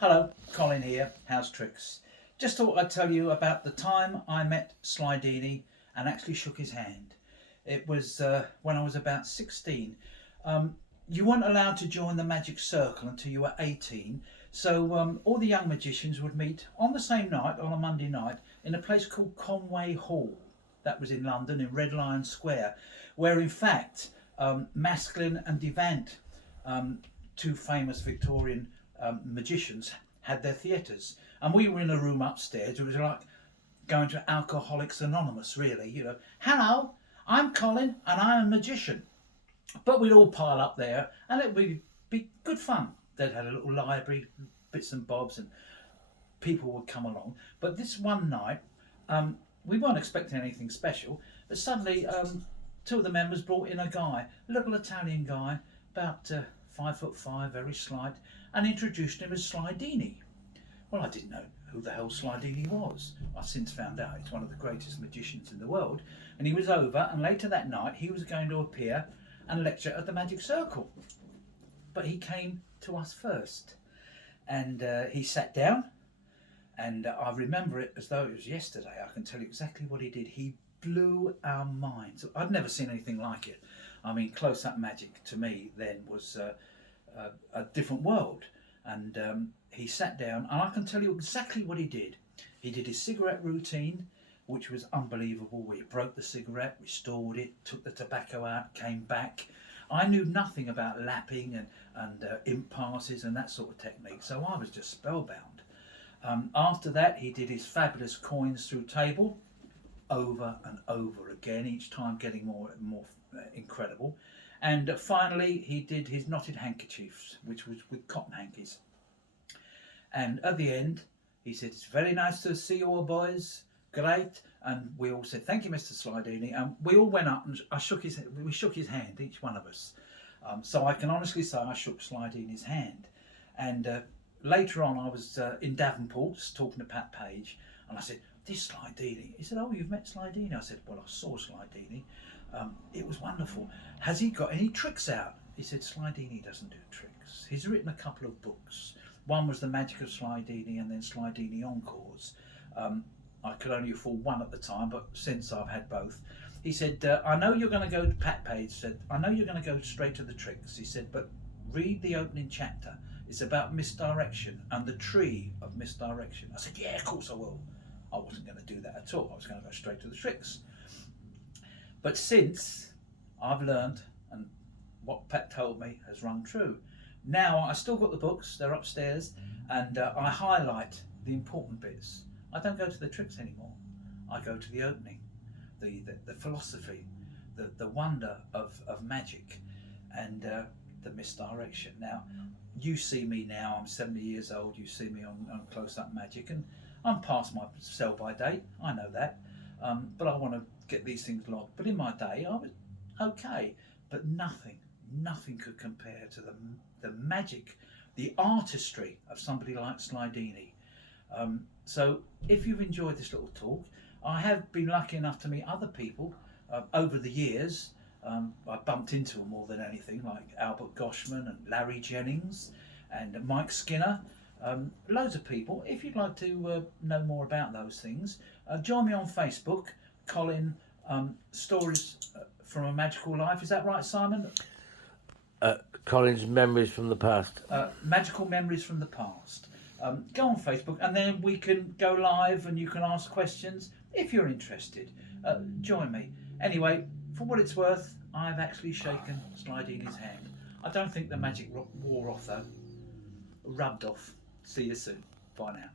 Hello, Colin here, House Tricks. Just thought I'd tell you about the time I met Slydini and actually shook his hand. It was when I was about 16. Um, you weren't allowed to join the magic circle until you were 18, so all the young magicians would meet on the same night, on a Monday night, in a place called Conway Hall. That was in London, in Red Lion Square, where in fact Masklin and Devant, um, two famous Victorian magicians, had their theatres, and we were in a room upstairs. It was like going to Alcoholics Anonymous, really. Hello, I'm Colin, and I'm a magician. But we'd all pile up there, and it would be good fun. They'd had a little library, bits and bobs, and people would come along. But this one night, we weren't expecting anything special, but suddenly two of the members brought in a guy, a little Italian guy, about 5'5", very slight, and introduced him as Slydini. Well, I didn't know who the hell Slydini was. I've since found out he's one of the greatest magicians in the world, and he was over, and later that night he was going to appear and lecture at the Magic Circle. But he came to us first, and he sat down, and I remember it as though it was yesterday. I can tell you exactly what he did. He blew our minds. I'd never seen anything like it. I mean, close-up magic to me then was a different world. And he sat down, and I can tell you exactly what he did. He did his cigarette routine, which was unbelievable. He broke the cigarette, restored it, took the tobacco out, came back. I knew nothing about lapping and imp passes and that sort of technique, so I was just spellbound. After that, he did his fabulous coins through table, over and over again, each time getting more and more incredible. And finally, he did his knotted handkerchiefs, which was with cotton hankies. And at the end, he said, "It's very nice to see you all, boys. Great." And we all said, "Thank you, Mr. Slydini." And we all went up and we shook his hand, each one of us. So I can honestly say I shook Slydini's hand. And later on, I was in Davenport talking to Pat Page, and I said, "This Slydini." He said, "Oh, you've met Slydini?" I said, "Well, I saw Slydini. It was wonderful. Has he got any tricks out?" He said, "Slydini doesn't do tricks. He's written a couple of books. One was The Magic of Slydini, and then Slydini Encores. I could only afford one at the time, but since I've had both." He said, "I know you're going to go," Pat Page said, "I know you're going to go straight to the tricks." He said, "But read the opening chapter. It's about misdirection and the tree of misdirection." I said, "Yeah, of course I will." I wasn't going to do that at all. I was going to go straight to the tricks. But since I've learned, and what Pat told me has rung true, now I still got the books, they're upstairs, and I highlight the important bits. I don't go to the tricks anymore. I go to the opening, the philosophy, the wonder of magic, and the misdirection. Now, you see me now, I'm 70 years old, you see me on close-up magic, and I'm past my sell-by date, I know that, but I want to get these things logged. But in my day, I was okay, but nothing could compare to the magic, the artistry of somebody like Slydini. So if you've enjoyed this little talk, I have been lucky enough to meet other people over the years. I bumped into them more than anything, like Albert Goshman and Larry Jennings and Mike Skinner. Loads of people. If you'd like to know more about those things, join me on Facebook, Colin Stories from a Magical Life. Is that right, Simon? Collins' Memories from the Past. Magical Memories from the Past. Go on Facebook, and then we can go live and you can ask questions if you're interested. Join me. Anyway, for what it's worth, I've actually shaken Slydini's hand. I don't think the magic wore off though. Rubbed off. See you soon. Bye now.